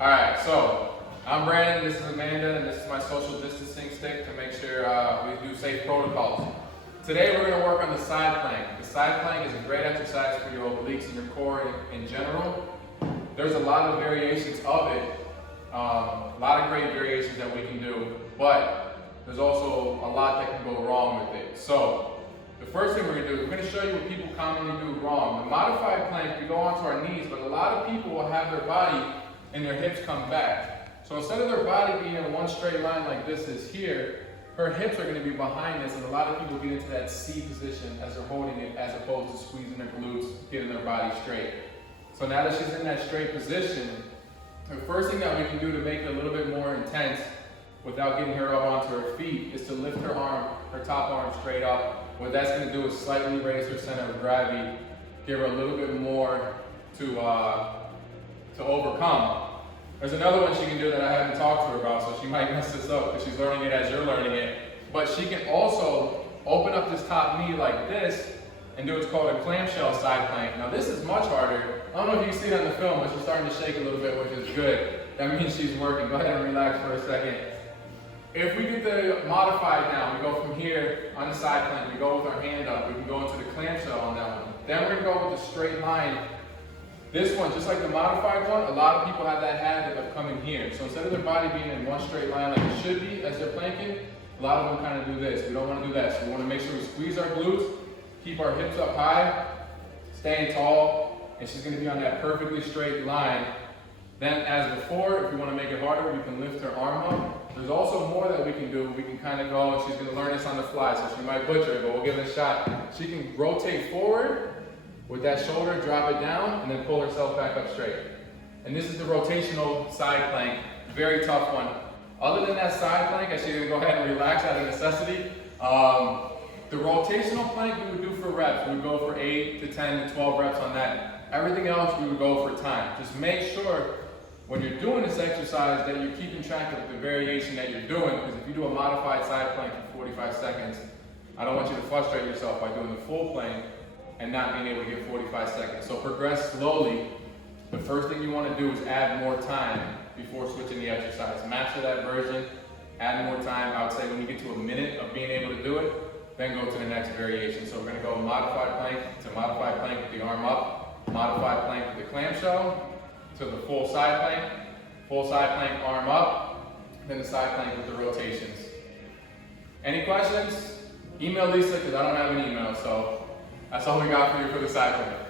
Alright, so I'm Brandon, this is Amanda, and this is my social distancing stick to make sure we do safe protocols. Today we're going to work on the side plank. The side plank is a great exercise for your obliques and your core in general. There's a lot of variations of it, a lot of great variations that we can do, but there's also a lot that can go wrong with it. So the first thing we're going to do is we're going to show you what people commonly do wrong. The modified plank, we go onto our knees, but a lot of people will have their body and their hips come back. So instead of their body being in one straight line like this is here, her hips are going to be behind this, and a lot of people get into that C position as they're holding it, as opposed to squeezing their glutes, getting their body straight. So now that she's in that straight position, the first thing that we can do to make it a little bit more intense without getting her up onto her feet is to lift her arm, her top arm straight up. What that's going to do is slightly raise her center of gravity, give her a little bit more to overcome. There's another one she can do that I haven't talked to her about, so she might mess this up because she's learning it as you're learning it. But she can also open up this top knee like this and do what's called a clamshell side plank. Now this is much harder. I don't know if you can see it on the film, but she's starting to shake a little bit, which is good. That means she's working. Go ahead and relax for a second. If we get the modified now, we go from here on the side plank, we go with our hand up, we can go into the clamshell on that one. Then we're going to go with the straight line. This one, just like the modified one, a lot of people have that habit of coming here. So instead of their body being in one straight line like it should be as they're planking, a lot of them kind of do this. We don't want to do that. So we want to make sure we squeeze our glutes, keep our hips up high, staying tall, and she's going to be on that perfectly straight line. Then as before, if we want to make it harder, we can lift her arm up. There's also more that we can do. We can kind of go, and she's going to learn this on the fly, so she might butcher it, but we'll give it a shot. She can rotate forward with that shoulder, drop it down, and then pull herself back up straight. And this is the rotational side plank, very tough one. Other than that side plank, she's going to go ahead and relax out of necessity. The rotational plank we would do for reps. We would go for 8 to 10 to 12 reps on that. Everything else we would go for time. Just make sure when you're doing this exercise that you're keeping track of the variation that you're doing, because if you do a modified side plank for 45 seconds, I don't want you to frustrate yourself by doing the full plank and not being able to get 45 seconds. So progress slowly. The first thing you want to do is add more time before switching the exercise. Master that version, add more time. I would say when you get to a minute of being able to do it, then go to the next variation. So we're going to go modified plank to modified plank with the arm up, modified plank with the clamshell, to the full side plank, arm up, then the side plank with the rotations. Any questions? Email Lisa because I don't have an email, so that's all we got for you for the side plank.